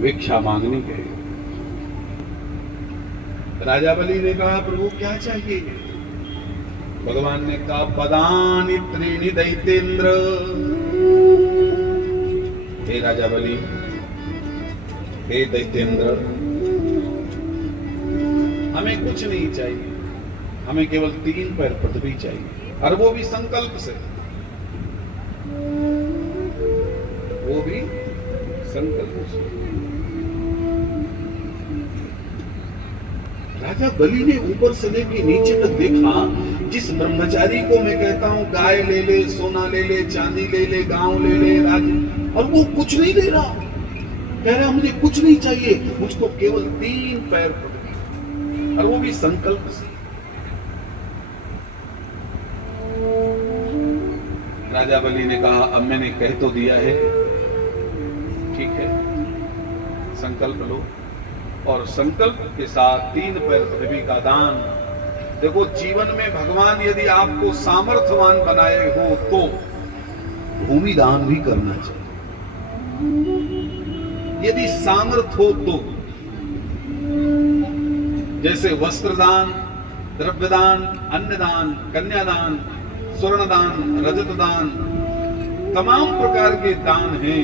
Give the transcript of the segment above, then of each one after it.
भिक्षा मांगने गए। राजा बलि ने कहा, प्रभु क्या चाहिए? भगवान ने कहा, पदानि त्रीणि दैतेंद्र। हे राजा बलि, हे दैतेंद्र, हमें कुछ नहीं चाहिए, हमें केवल 3 पैर पृथ्वी चाहिए, और वो भी संकल्प से, वो भी संकल्प से। राजा बलि ने ऊपर से लेके नीचे तक देखा। जिस ब्रह्मचारी को मैं कहता हूं गाय ले ले, सोना ले ले, चांदी ले ले, गांव ले ले, राज, और वो कुछ नहीं ले रहा, कह रहा मुझे कुछ नहीं चाहिए, मुझको केवल 3 पैर पृथ्वी, और वो भी संकल्प से। राजा बलि ने कहा, अब मैंने कह तो दिया है, ठीक है, संकल्प लो। और संकल्प के साथ 3 पैर पृथ्वी का दान। देखो, जीवन में भगवान यदि आपको सामर्थ्यवान बनाए हो तो भूमि दान भी करना चाहिए, यदि सामर्थ्य हो तो। जैसे वस्त्र दान, द्रव्य दान, अन्न दान, कन्यादान, स्वर्ण दान, रजत दान, तमाम प्रकार के दान हैं,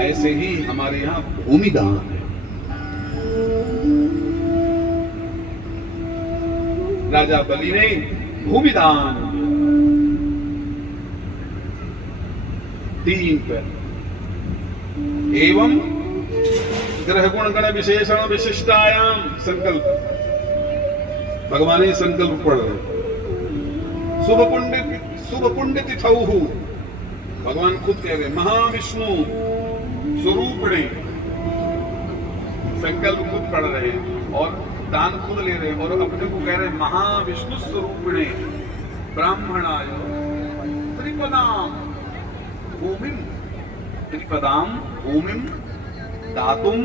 ऐसे ही हमारे यहाँ भूमि दान है। राजा बलि ने भूमि दान 3 पैर। एवं ग्रह गुण गण विशेषण विशिष्टायाम संकल्प, भगवान ही संकल्प पढ़ रहे। शुभ पुण्य तिथौ, भगवान खुद कह रहे, महाविष्णु स्वरूपणे, संकल्प खुद पढ़ रहे और दान खुद ले रहे, और अपने को कह रहे महाविष्णु स्वरूपिणे ब्राह्मणाय त्रिपदाम भूमिम, त्रिपदाम भूमिम दातुम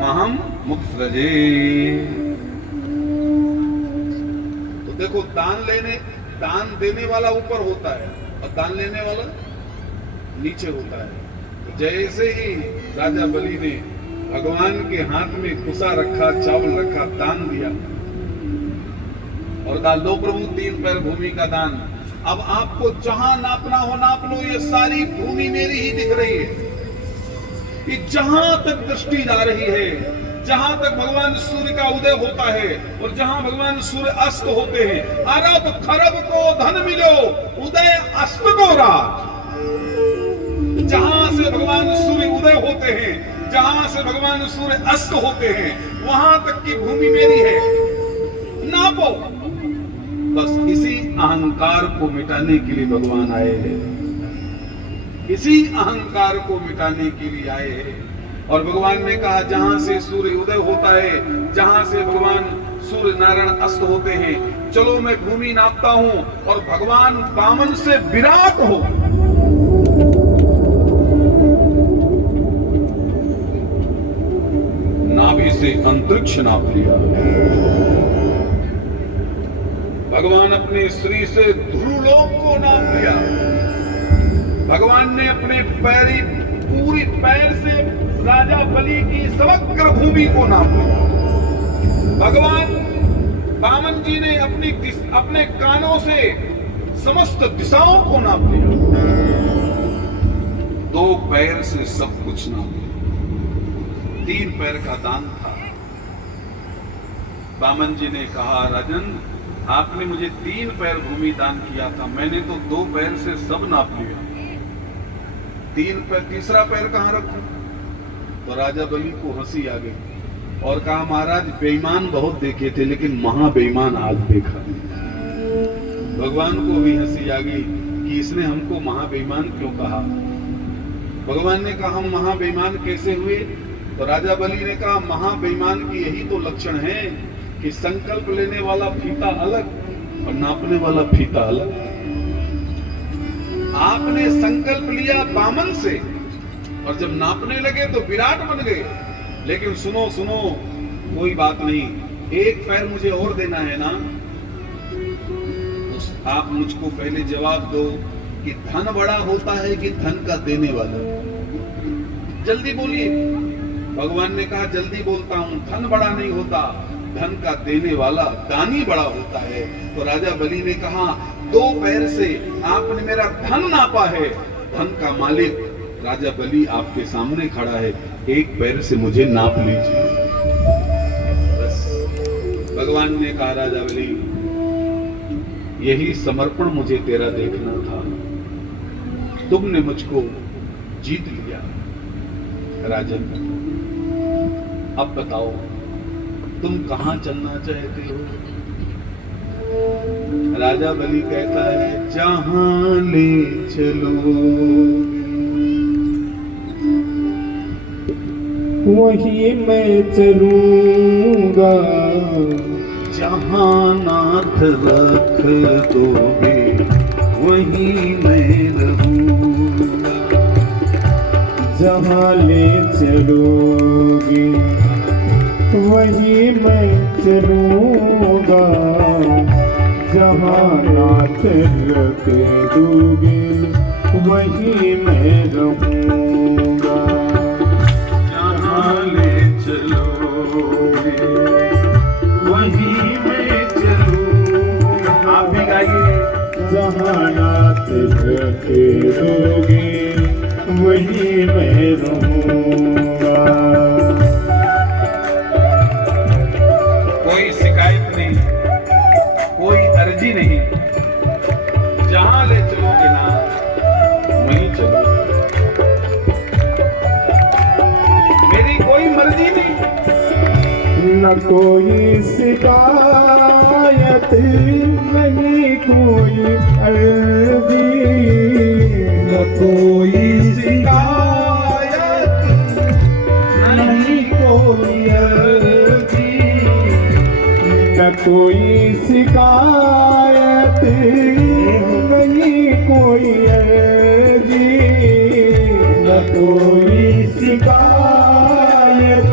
महम मुत्सृजे। तो देखो, दान देने वाला ऊपर होता है और दान लेने वाला नीचे होता है। तो जैसे ही राजा बलि ने भगवान के हाथ में कुसा रखा, चावल रखा, दान दिया, और दान लो प्रभु 3 पैर भूमि का दान। अब आपको जहां नापना हो नाप लो, ये सारी भूमि मेरी ही दिख रही है। ये जहां तक दृष्टि जा रही है, जहां तक भगवान सूर्य का उदय होता है और जहां भगवान सूर्य अस्त होते हैं, अरब खरब को धन मिलो, उदय अस्त को रात। जहां से भगवान सूर्य उदय होते हैं, जहां से भगवान सूर्य अस्त होते हैं, वहां तक की भूमि मेरी है, नापो। बस इसी अहंकार को मिटाने के लिए भगवान आए हैं, इसी अहंकार को मिटाने के लिए आए हैं। और भगवान ने कहा, जहां से सूर्य उदय होता है, जहां से भगवान सूर्य नारायण अस्त होते हैं, चलो मैं भूमि नापता हूं, और भगवान वामन से विराट हो, नाभि से अंतरिक्ष नाप लिया। भगवान अपने श्री से ध्रुवलोक को नाप लिया। भगवान ने अपने पूरी पैर से राजा बलि की समग्र भूमि को नाप लिया। भगवान वामन जी ने अपने कानों से समस्त दिशाओं को नाप लिया। 2 पैर से सब कुछ नाप लिया। 3 पैर का दान था। वामन जी ने कहा, राजन, आपने मुझे 3 पैर भूमि दान किया था, मैंने तो 2 पैर से सब नाप लिया, 3 पैर, तीसरा पैर कहां रखूं? तो राजा बलि को हंसी आ गई और कहा, महाराज, बेईमान बहुत देखे थे, लेकिन महा बेईमान आज देखा। भगवान को भी हंसी आ गई कि इसने हमको महा बेईमान क्यों कहा। भगवान ने कहा, हम महा बेईमान कैसे हुए? तो राजा बलि ने कहा, महा बेईमान की यही तो लक्षण है कि संकल्प लेने वाला फीता अलग और नापने वाला फीता अलग। आपने संकल्प लिया वामन से और जब नापने लगे तो विराट बन गए। लेकिन सुनो सुनो, कोई बात नहीं, 1 पैर मुझे और देना है ना, तो आप मुझको पहले जवाब दो कि धन बड़ा होता है कि धन का देने वाला? जल्दी बोलिए। भगवान ने कहा जल्दी बोलता हूं, धन बड़ा नहीं होता, धन का देने वाला दानी बड़ा होता है। तो राजा बलि ने कहा 2 पैर से आपने मेरा धन नापा है, धन का मालिक राजा बलि आपके सामने खड़ा है, 1 पैर से मुझे नाप लीजिए। बस भगवान ने कहा राजा बलि यही समर्पण मुझे तेरा देखना था, तुमने मुझको जीत लिया। राजन अब बताओ तुम कहां चलना चाहते हो? राजा बलि कहता है जहां ले चलो वही मैं चलूंगा, जहां नाथ रख दोगे वहीं मैं रहूंगा। जहाँ ले चलोगे वही मैं चलूंगा, जहाँ नाथ रख दोगे वही मैं रहूंगा। जहां ले चलोगे वहीं मैं चलूंगा। आप भी गाइए। जहाँ नाथ रख दोगे वही मैं रहूंगा। कोई शिकायत नहीं, कोई अर्जी नहीं, जहां ले चलोगे ना वहीं चलो, मेरी कोई मर्जी नहीं। न कोई शिकायत नहीं कोई अर्जी, न कोई शिकायत नहीं कोई अर्जी, न कोई शिकायत नहीं कोई अर्जी, न कोई शिकायत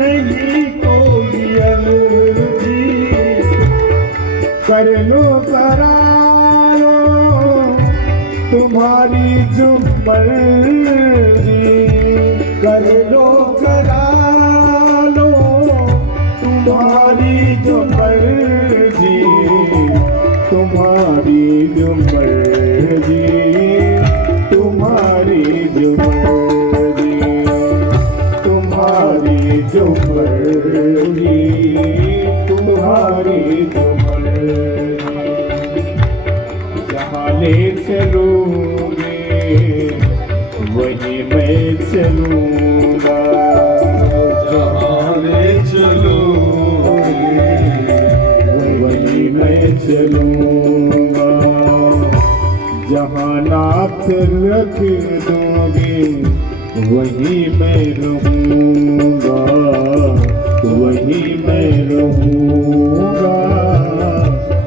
नहीं कोई अर्जी। कर लो करा लो तुम्हारी जो मर्जी, कर लो करा लो तुम्हारी जो मर्जी, तुम्हारी जो मर्जी, तुम्हारी जो मर्जी, तुम्हारी जो मर्जी, तुम्हारी जो मर्जी। जहाँ ले चलोगे वही मैं चलूंगा, जहां ले चलोगे वही मैं चलूंगा। जहाँ नाथ रख दोगे वही मैं रहूंगा, वही मैं रहूंगा,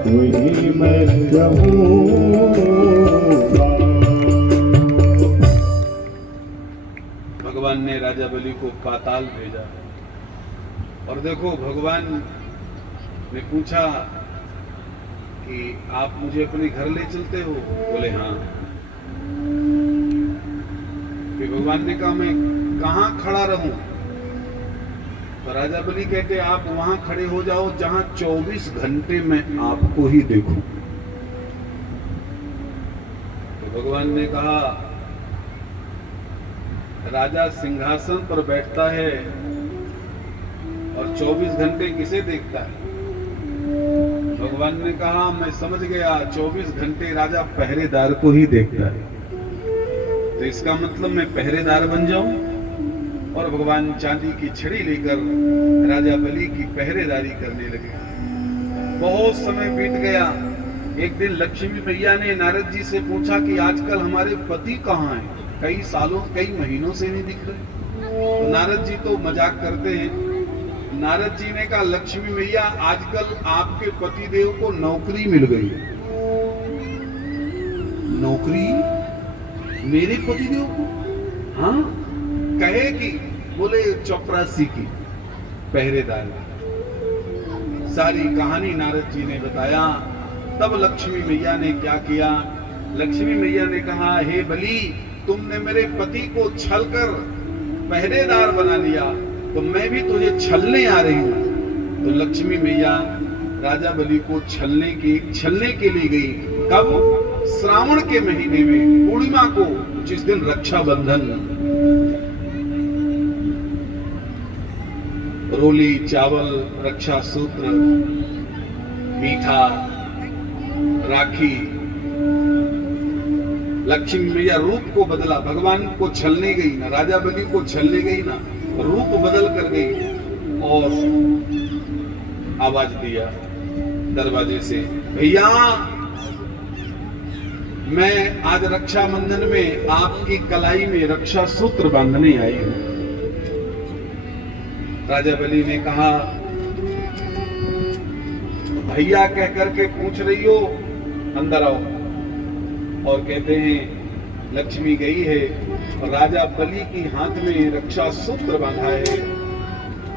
वही मैं रहूंगा। भगवान ने राजा बलि को पाताल भेजा और देखो भगवान ने पूछा कि आप मुझे अपने घर ले चलते हो? बोले हाँ। फिर भगवान ने कहा मैं कहाँ खड़ा रहूं? तो राजा बलि कहते आप वहां खड़े हो जाओ जहां 24 घंटे में आपको ही देखूं। तो भगवान ने कहा राजा सिंहासन पर बैठता है और 24 घंटे किसे देखता है? भगवान ने कहा मैं समझ गया, 24 घंटे राजा पहरेदार को ही देखता है। तो इसका मतलब मैं पहरेदार बन जाऊं और भगवान चांदी की छड़ी लेकर राजा बलि की पहरेदारी करने लगे। बहुत समय बीत गया। एक दिन लक्ष्मी मैया ने नारद जी से पूछा कि आजकल हमारे पति कहाँ हैं? कई सालों कई महीनों से नहीं दिख रहे। तो नारद जी तो मजाक करते हैं। नारद जी ने कहा लक्ष्मी मैया आजकल आपके पति देव को नौकरी मिल गई। नौकरी मेरे पति देव को? हाँ कहे कि बोले चपरासी की पहरेदार। सारी कहानी नारद जी ने बताया। तब लक्ष्मी मैया ने क्या किया? लक्ष्मी मैया ने कहा हे बलि तुमने मेरे पति को छल कर पहरेदार बना लिया तो मैं भी तुझे छलने आ रही हूँ। तो लक्ष्मी मैया राजा बलि को छलने के लिए गई। कब? श्रावण के महीने में पूर्णिमा को, जिस दिन रक्षाबंधन। रोली, चावल, रक्षा सूत्र, मीठा, राखी। लक्ष्मी मैया रूप को बदला, भगवान को छलने गई ना, राजा बलि को छलने गई ना, रूप बदल कर गई और आवाज दिया दरवाजे से, भैया मैं आज रक्षाबंधन में आपकी कलाई में रक्षा सूत्र बांधने आई हूं। राजा बलि ने कहा, भैया कह करके पूछ रही हो, अंदर आओ। और कहते हैं लक्ष्मी गई है और राजा बलि की हाथ में रक्षा सूत्र बांधा है।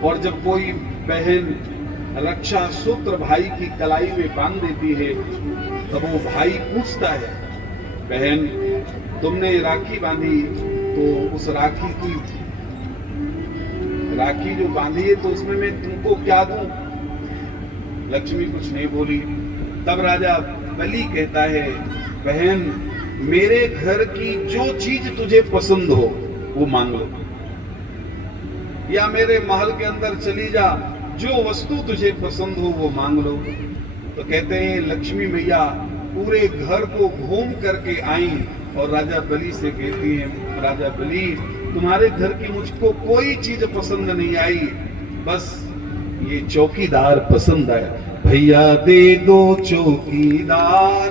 और जब कोई बहन रक्षा सूत्र भाई की कलाई में बांध देती है तब वो भाई पूछता है, बहन तुमने राखी बांधी तो उस राखी जो बांधी है तो उसमें मैं तुमको क्या दूं? लक्ष्मी कुछ नहीं बोली। तब राजा बलि कहता है, बहन मेरे घर की जो चीज तुझे पसंद हो वो मांग लो, या मेरे महल के अंदर चली जा, जो वस्तु तुझे पसंद हो वो मांग लो। तो कहते हैं लक्ष्मी मैया पूरे घर को घूम करके आई और राजा बलि से कहती हैं, राजा बलि तुम्हारे घर की मुझको कोई चीज पसंद नहीं आई, बस ये चौकीदार पसंद आया। भैया दे दो चौकीदार,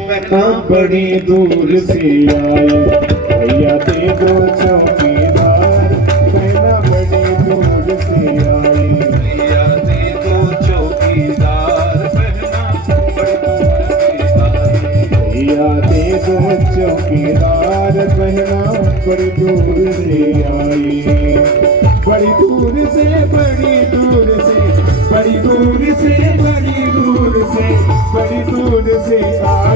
बहना बड़ी दूर से आई, भैया दे दो चौकीदार, बहना बड़ी दूर से आई। भैया दे दो चौकीदार, बहना बड़ी दूर से आई। भैया दे दो चौकीदार, बहना बड़ी दूर से आई। बड़ी दूर से, बड़ी दूर से, बड़ी दूर से, बड़ी दूर से, बड़ी दूर से आई।